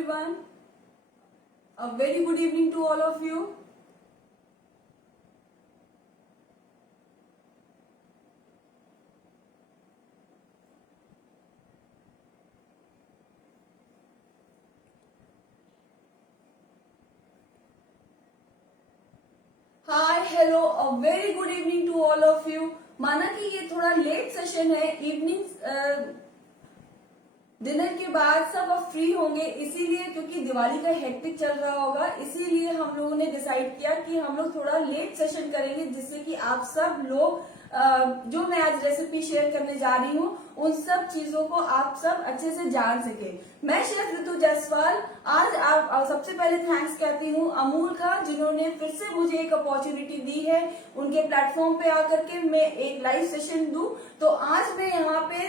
everyone. A very good evening to all of you. Hi hello a very good evening to all of you. माना कि ये थोड़ा late session है, evening dinner के बाद सब अब फ्री होंगे, इसीलिए क्योंकि दिवाली का हेक्टिक चल रहा होगा, इसीलिए हम लोगों ने डिसाइड किया कि हम लोग थोड़ा लेट सेशन करेंगे, जिससे कि आप सब लोग जो मैं आज रेसिपी शेयर करने जा रही हूँ उन सब चीजों को आप सब अच्छे से जान सके। मैं शेफ ऋतु जायसवाल आज आप सबसे पहले थैंक्स कहती हूँ अमूल का, जिन्होंने फिर से मुझे एक अपॉर्चुनिटी दी है उनके प्लेटफॉर्म पे आकर के मैं एक लाइव सेशन दूं। तो आज मैं यहाँ पे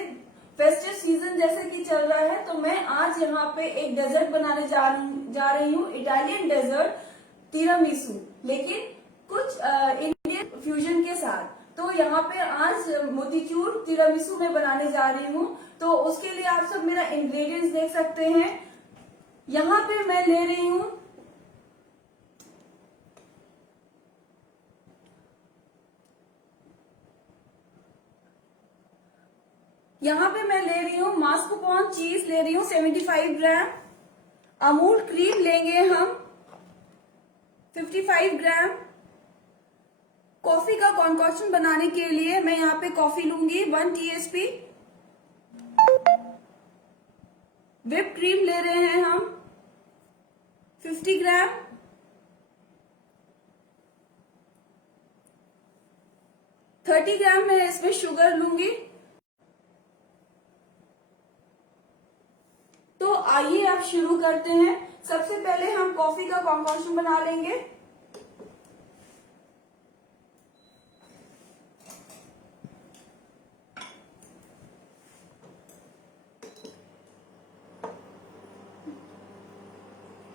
फेस्टिव सीजन जैसे कि चल रहा है, तो मैं आज यहाँ पे एक डेजर्ट बनाने जा रही हूँ, इटालियन डेजर्ट तिरामिसू, लेकिन कुछ इंडियन फ्यूजन के साथ। तो यहाँ पे आज मोतीचूर तिरामिसू में बनाने जा रही हूँ। तो उसके लिए आप सब मेरा इंग्रेडिएंट्स देख सकते हैं। यहाँ पे मैं ले रही हूँ मास्करपोने चीज ले रही हूँ 75 ग्राम। अमूल क्रीम लेंगे हम 55 ग्राम। कॉफी का कॉन्कॉक्शन बनाने के लिए मैं यहाँ पे कॉफी लूंगी 1 टीएसपी। व्हिप क्रीम ले रहे हैं हम 50 ग्राम। थर्टी ग्राम मैं इसमें शुगर लूंगी। तो आइए अब शुरू करते हैं। सबसे पहले हम कॉफी का कॉन्कॉक्शन बना लेंगे।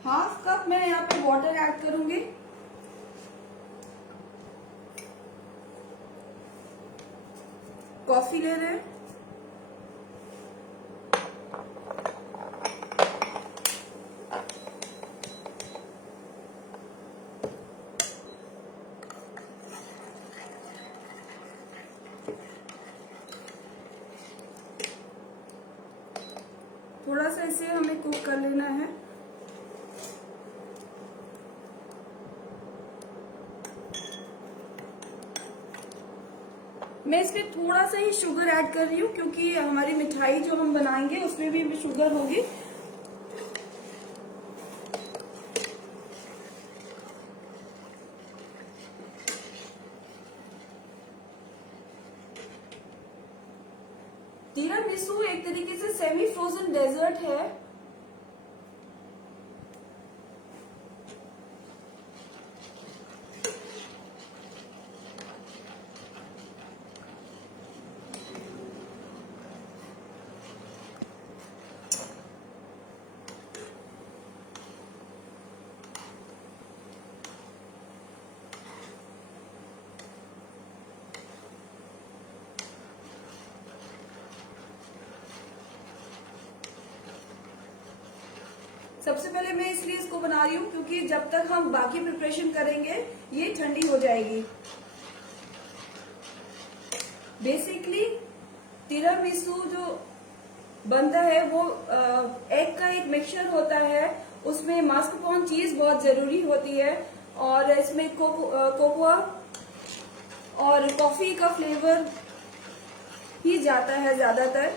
हाफ कप मैं यहाँ पे वाटर ऐड करूंगी। कॉफी ले रहे हैं। थोड़ा सा इसे हमें कुक कर लेना है। मैं इसमें थोड़ा सा ही शुगर ऐड कर रही हूँ, क्योंकि हमारी मिठाई जो हम बनाएंगे उसमें भी शुगर होगी। तिरामिसू एक तरीके से सेमी फ्रोजन डेजर्ट है। सबसे पहले मैं इसलिए इसको बना रही हूँ क्योंकि जब तक हम बाकी प्रिपरेशन करेंगे ये ठंडी हो जाएगी। बेसिकली तिरामिसू जो बनता है वो एग का एक मिक्सचर होता है, उसमें मास्करपोने चीज बहुत जरूरी होती है और इसमें कोकोआ और कॉफी का फ्लेवर ही जाता है ज्यादातर,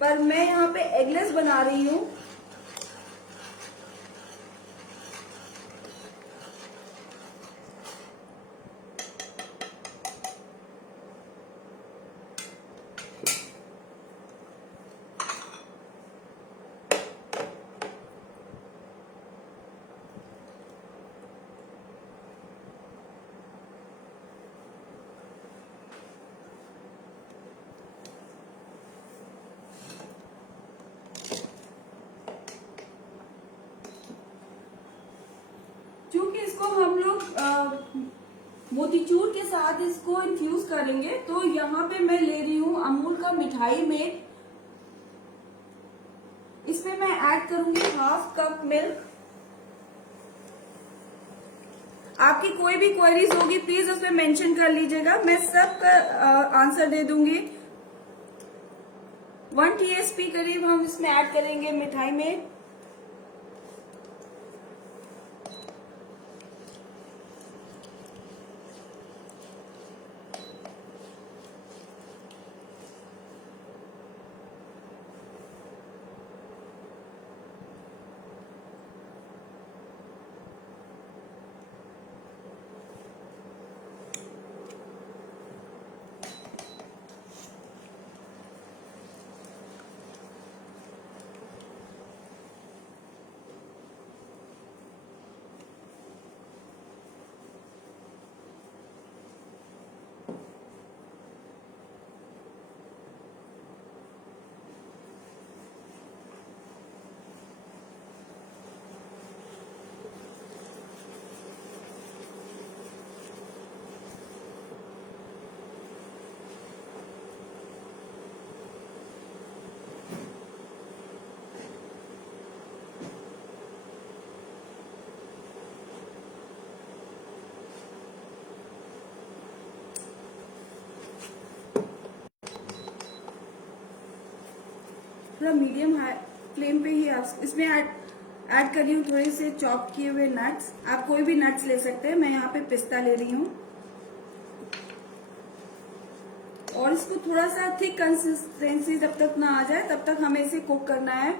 पर मैं यहाँ पे एगलेस बना रही हूँ। क्योंकि इसको हम लोग मोतीचूर के साथ इसको इन्फ्यूज करेंगे, तो यहाँ पे मैं ले रही हूँ अमूल का मिठाई मेड इसमें मैं ऐड करूंगी 1/2 कप मिल्क। आपकी कोई भी क्वेरीज होगी प्लीज उसमें मेंशन कर लीजिएगा, मैं सबका आंसर दे दूंगी। 1 TSP करीब हम इसमें ऐड करेंगे मिठाई में। थोड़ा मीडियम हाई फ्लेम पे ही आप इसमें ऐड कर रही हूँ थोड़े से चॉप किए हुए नट्स। आप कोई भी नट्स ले सकते हैं, मैं यहाँ पे पिस्ता ले रही हूँ। और इसको थोड़ा सा थिक कंसिस्टेंसी जब तक ना आ जाए तब तक हमें इसे कुक करना है।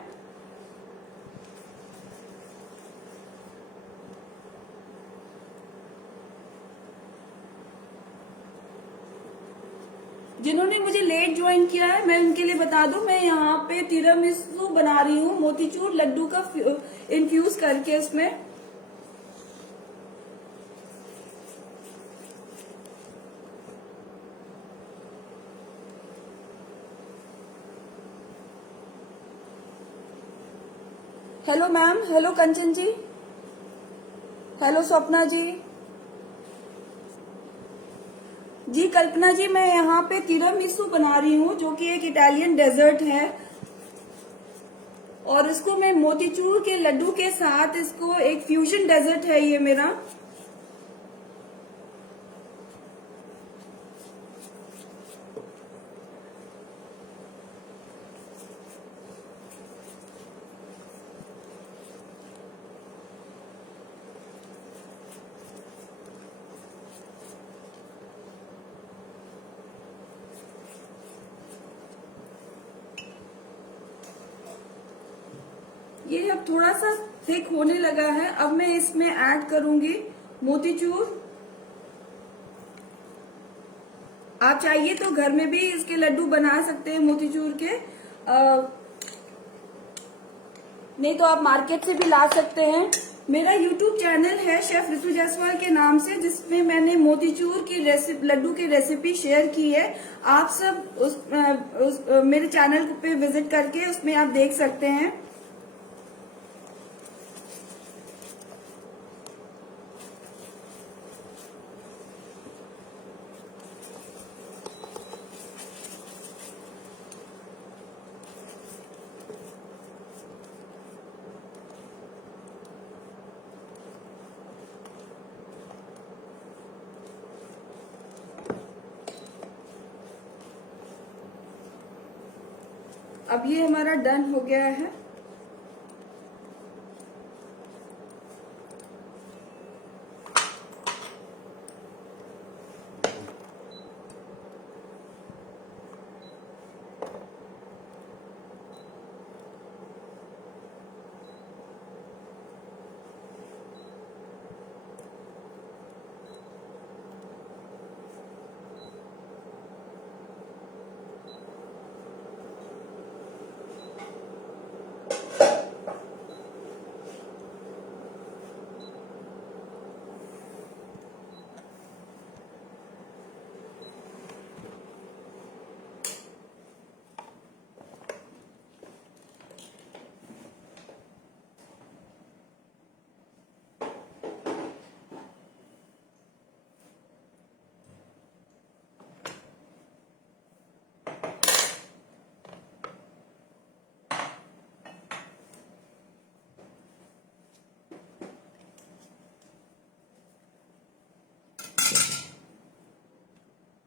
जिन्होंने मुझे लेट ज्वाइन किया है मैं उनके लिए बता दूं, मैं यहाँ पे तिरामिसू बना रही हूँ मोतीचूर लड्डू का इन्फ्यूज करके उसमें। हेलो मैम, हेलो कंचन जी, हेलो स्वप्ना जी, जी कल्पना जी, मैं यहाँ पे तिरामिसू बना रही हूँ जो कि एक इटालियन डेजर्ट है, और इसको मैं मोतीचूर के लड्डू के साथ, इसको एक फ्यूजन डेजर्ट है ये मेरा। ये अब थोड़ा सा थिक होने लगा है। अब मैं इसमें ऐड करूंगी मोतीचूर। आप चाहिए तो घर में भी इसके लड्डू बना सकते हैं मोतीचूर के, नहीं तो आप मार्केट से भी ला सकते हैं। मेरा YouTube चैनल है शेफ ऋतु जायसवाल के नाम से, जिसमें मैंने मोतीचूर की लड्डू की रेसिपी शेयर की है। आप सब मेरे चैनल पे विजिट करके उसमें आप देख सकते हैं। अब ये हमारा डन हो गया है।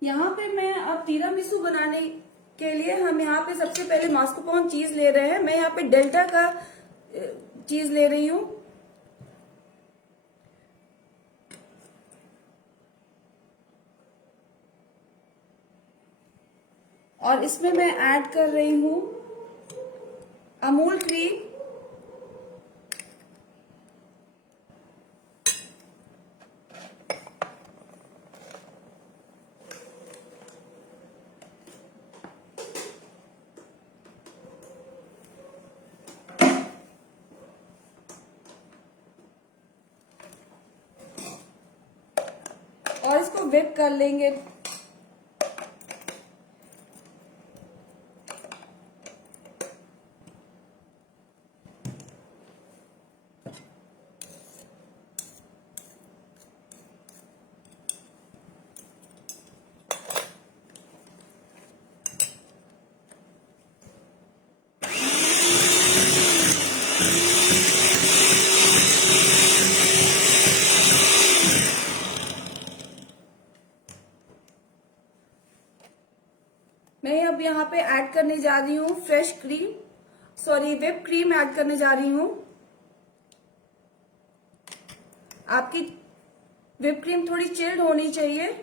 यहाँ पे मैं अब तीरामिसु बनाने के लिए हम यहाँ पे सबसे पहले मास्कारपोने चीज ले रहे हैं। मैं यहाँ पे डेल्टा का चीज ले रही हूँ। और इसमें मैं ऐड कर रही हूँ अमूल क्रीम, और इसको whip कर लेंगे। मैं अब यहाँ पे ऐड करने जा रही हूँ fresh cream, sorry whip cream add करने जा रही हूँ। आपकी whip क्रीम थोड़ी चिल्ड होनी चाहिए।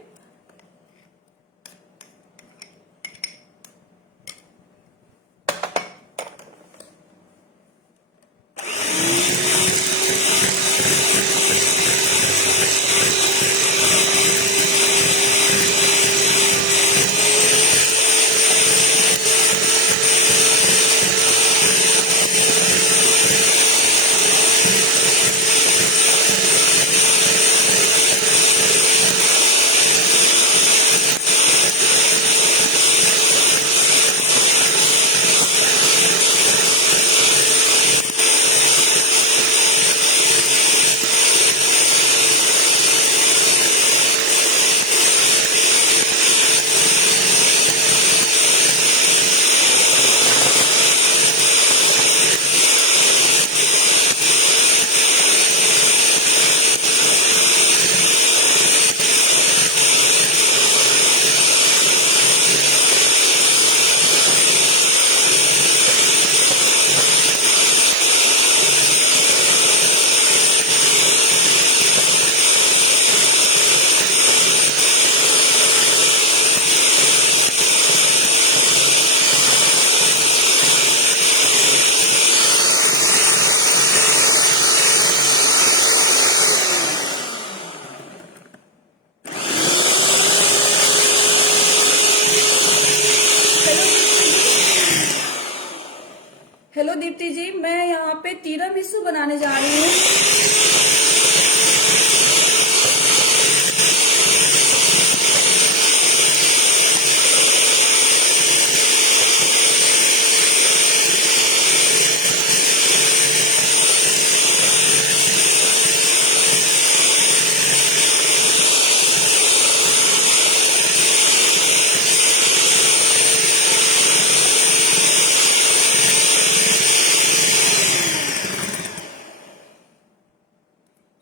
हेलो दीप्ति जी, मैं यहाँ पे तीरामिसु बनाने जा रही हूँ।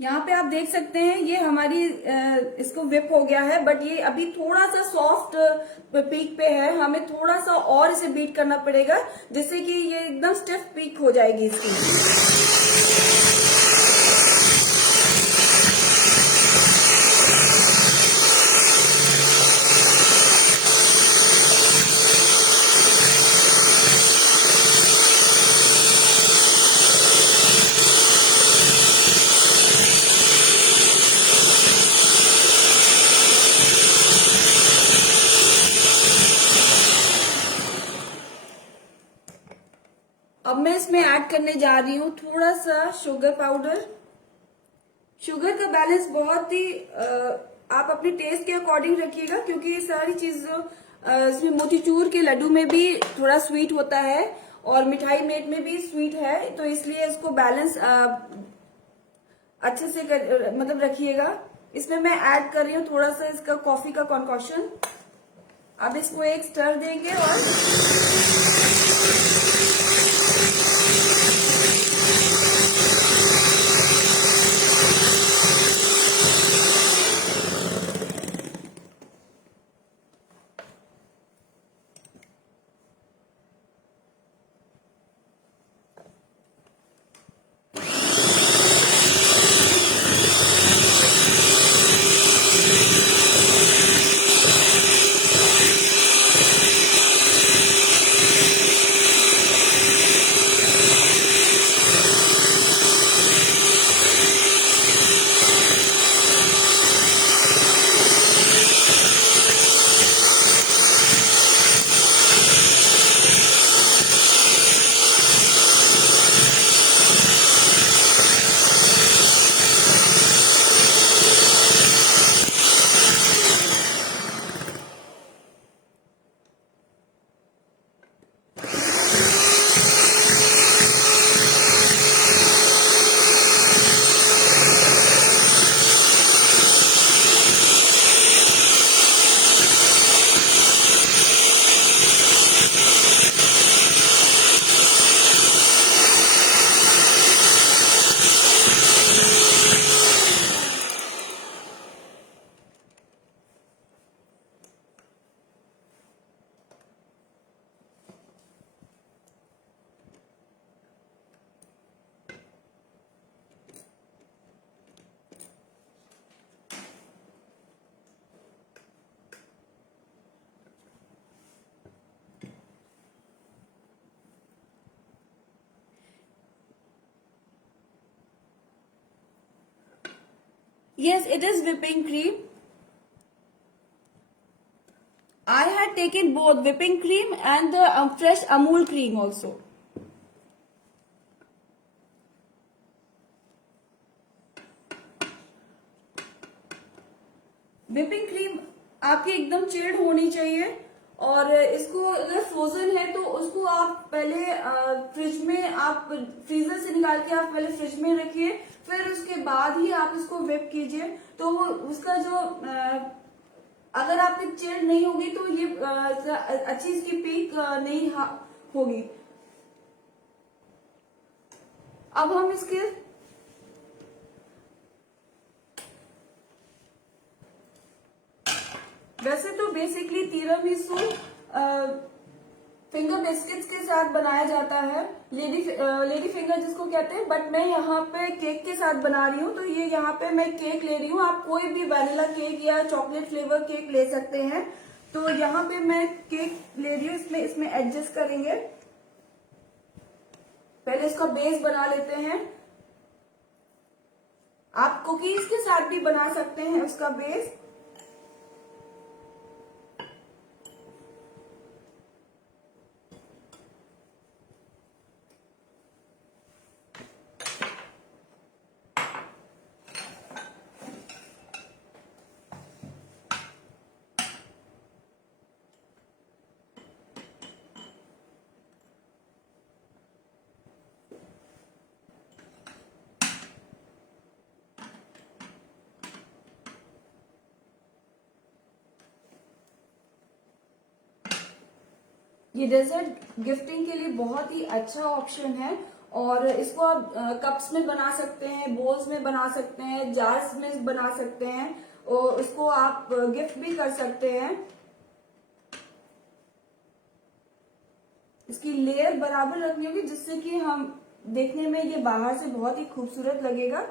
यहाँ पे आप देख सकते हैं ये हमारी इसको whip हो गया है, बट ये अभी थोड़ा सा सॉफ्ट पीक पे है। हमें थोड़ा सा और इसे बीट करना पड़ेगा जिससे कि ये एकदम स्टिफ पीक हो जाएगी इसकी। अब मैं इसमें ऐड करने जा रही हूँ थोड़ा सा शुगर पाउडर। शुगर का बैलेंस बहुत ही आप अपने टेस्ट के अकॉर्डिंग रखिएगा, क्योंकि ये सारी चीज इसमें मोतीचूर के लड्डू में भी थोड़ा स्वीट होता है और मिठाई मेट में भी स्वीट है, तो इसलिए इसको बैलेंस अच्छे से मतलब रखिएगा। इसमें मैं ऐड कर रही हूँ थोड़ा सा इसका कॉफी का कॉन्कॉक्शन। अब इसको एक स्टर देंगे और Yes, it is whipping cream. I had taken both whipping cream and the fresh Amul cream also. Whipping cream आपकी एकदम चिल्ड होनी चाहिए, और इसको अगर फ्रोजन है तो उसको आप पहले फ्रिज में, आप फ्रीजर से निकाल के आप पहले फ्रिज में रखिए, फिर उसके बाद ही आप इसको व्हिप कीजिए। तो वो उसका जो अगर आपकी चिल्ड नहीं होगी तो ये अच्छी इसकी पीक नहीं होगी। अब हम इसके वैसे तो बेसिकली तिरामिसू फिंगर बिस्किट्स के साथ बनाया जाता है, लेडी फिंगर जिसको कहते हैं, बट मैं यहाँ पे केक के साथ बना रही हूँ। तो ये यहाँ पे मैं केक ले रही हूँ, आप कोई भी वैनिला केक या चॉकलेट फ्लेवर केक ले सकते हैं। तो यहाँ पे मैं केक ले रही हूँ, इसमें एडजस्ट करेंगे। पहले इसका बेस बना लेते हैं। आप कुकीज के साथ भी बना सकते हैं उसका बेस। ये डेजर्ट गिफ्टिंग के लिए बहुत ही अच्छा ऑप्शन है, और इसको आप कप्स में बना सकते हैं, बोल्स में बना सकते हैं, जार्स में बना सकते हैं, और इसको आप गिफ्ट भी कर सकते हैं। इसकी लेयर बराबर रखनी होगी जिससे कि हम देखने में ये बाहर से बहुत ही खूबसूरत लगेगा।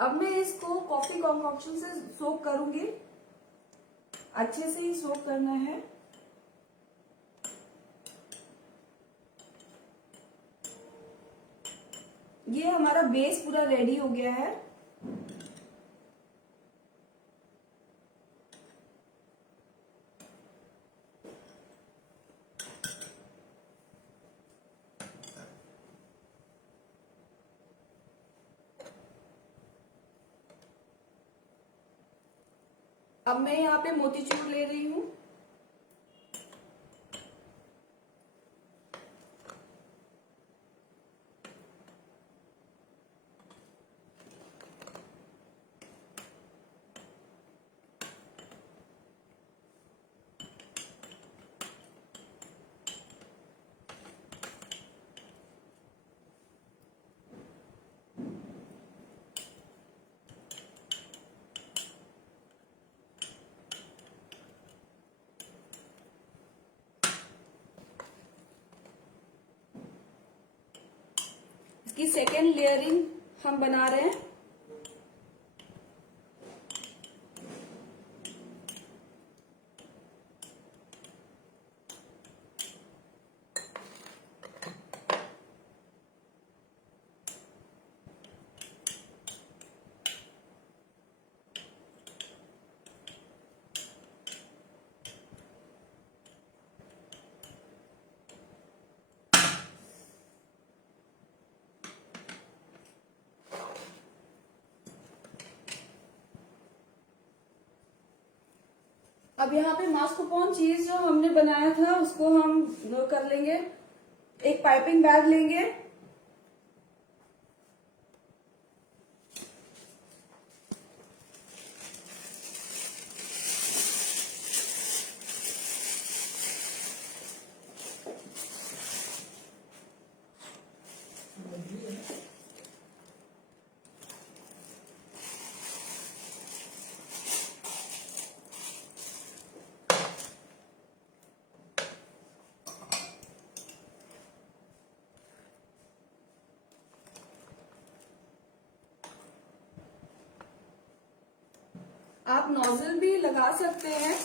अब मैं इसको कॉफी कॉन्कॉक्शन से सोक करूंगी, अच्छे से ही सोक करना है। ये हमारा बेस पूरा रेडी हो गया है। अब मैं यहाँ पे मोतीचूर ले रही हूँ। इसकी सेकेंड लेयरिंग हम बना रहे हैं। अब यहाँ पे मास्करपोने चीज जो हमने बनाया था उसको हम कर लेंगे। एक पाइपिंग बैग लेंगे, आप नोजल भी लगा सकते हैं।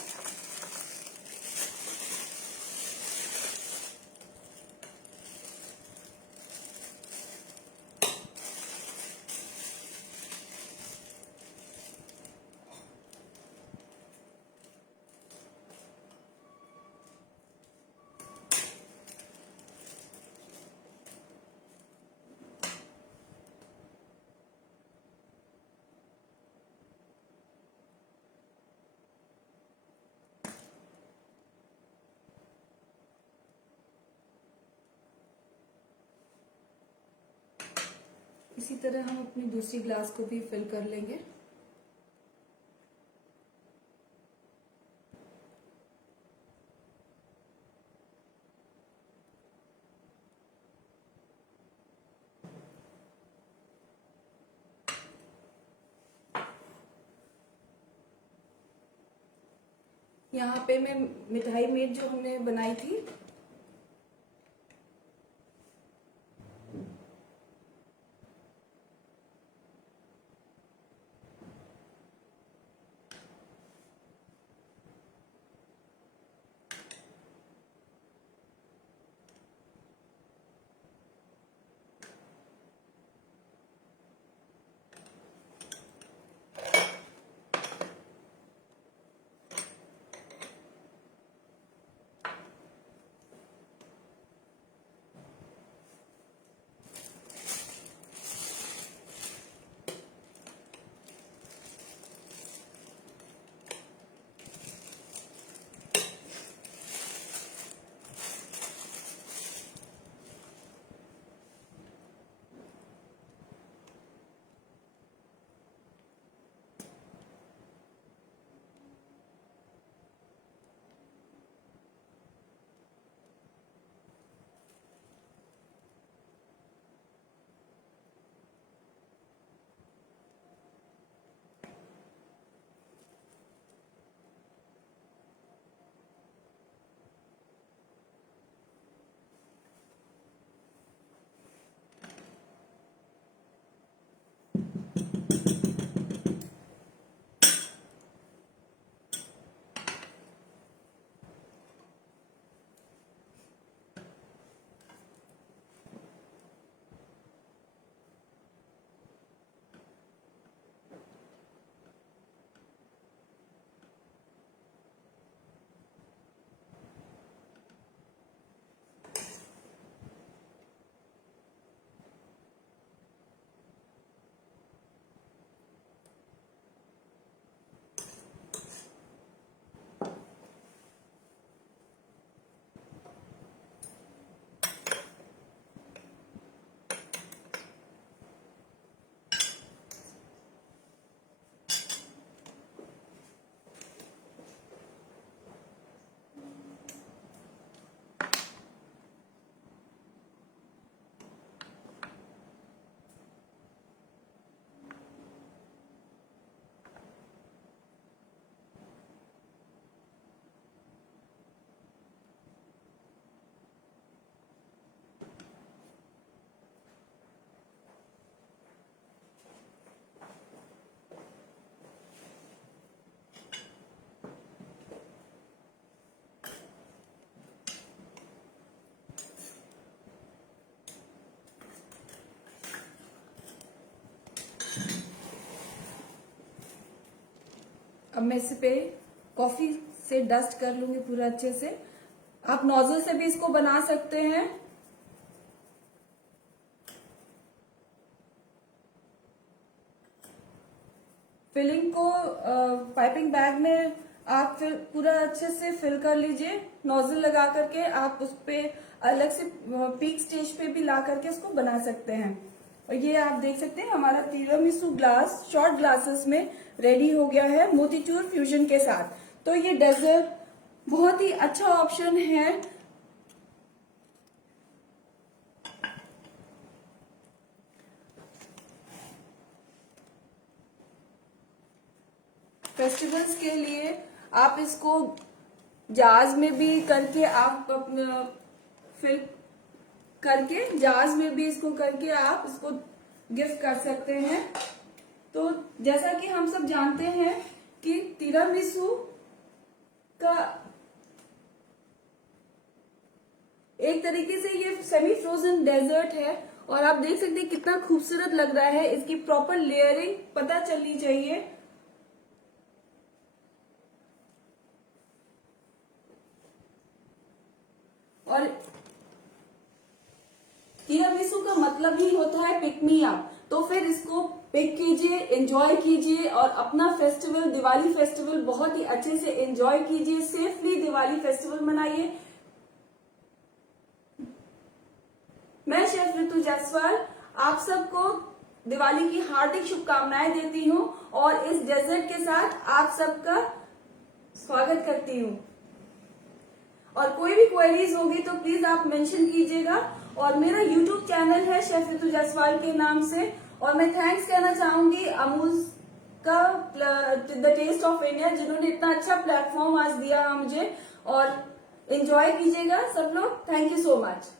इसी तरह हम अपनी दूसरी ग्लास को भी फिल कर लेंगे। यहाँ पे मैं मिठाई मेड जो हमने बनाई थी अब मैं इस पे कॉफी से डस्ट कर लूंगी पूरा अच्छे से। आप नोजल से भी इसको बना सकते हैं। फिलिंग को पाइपिंग बैग में आप फिर पूरा अच्छे से फिल कर लीजिए। नोजल लगा करके आप उस पे अलग से पीक स्टेज पे भी ला करके उसको बना सकते हैं। और ये आप देख सकते हैं हमारा तिरामिसू ग्लास शॉर्ट ग्लासेस में रेडी हो गया है मोतीचूर फ्यूजन के साथ। तो ये डेजर्ट बहुत ही अच्छा ऑप्शन है। फेस्टिवल्स के लिए आप इसको जार्स में भी करके आप फिल करके जार्स में भी इसको करके आप इसको गिफ्ट कर सकते हैं। तो जैसा कि हम सब जानते हैं कि तिरामिसू का एक तरीके से ये सेमी फ्रोजन डेजर्ट है और आप देख सकते हैं कितना खूबसूरत लग रहा है। इसकी प्रॉपर लेयरिंग पता चलनी चाहिए। और तिरामिसू का मतलब ही होता है पिक मी अप, तो फिर इसको पिक कीजिए, एंजॉय कीजिए और अपना फेस्टिवल, दिवाली फेस्टिवल बहुत ही अच्छे से एंजॉय कीजिए। सेफली दिवाली फेस्टिवल मनाइए। मैं शेफ ऋतु जायसवाल आप सबको दिवाली की हार्दिक शुभकामनाएं देती हूँ और इस डेजर्ट के साथ आप सबका स्वागत करती हूँ। और कोई भी क्वेरीज होगी तो प्लीज आप मेंशन कीजिएगा। और मेरा यूट्यूब चैनल है शेफ ऋतु जायसवाल के नाम से। और मैं थैंक्स कहना चाहूंगी अमूल का द टेस्ट ऑफ इंडिया, जिन्होंने इतना अच्छा प्लेटफॉर्म आज दिया मुझे। और एंजॉय कीजिएगा सब लोग। Thank you so much.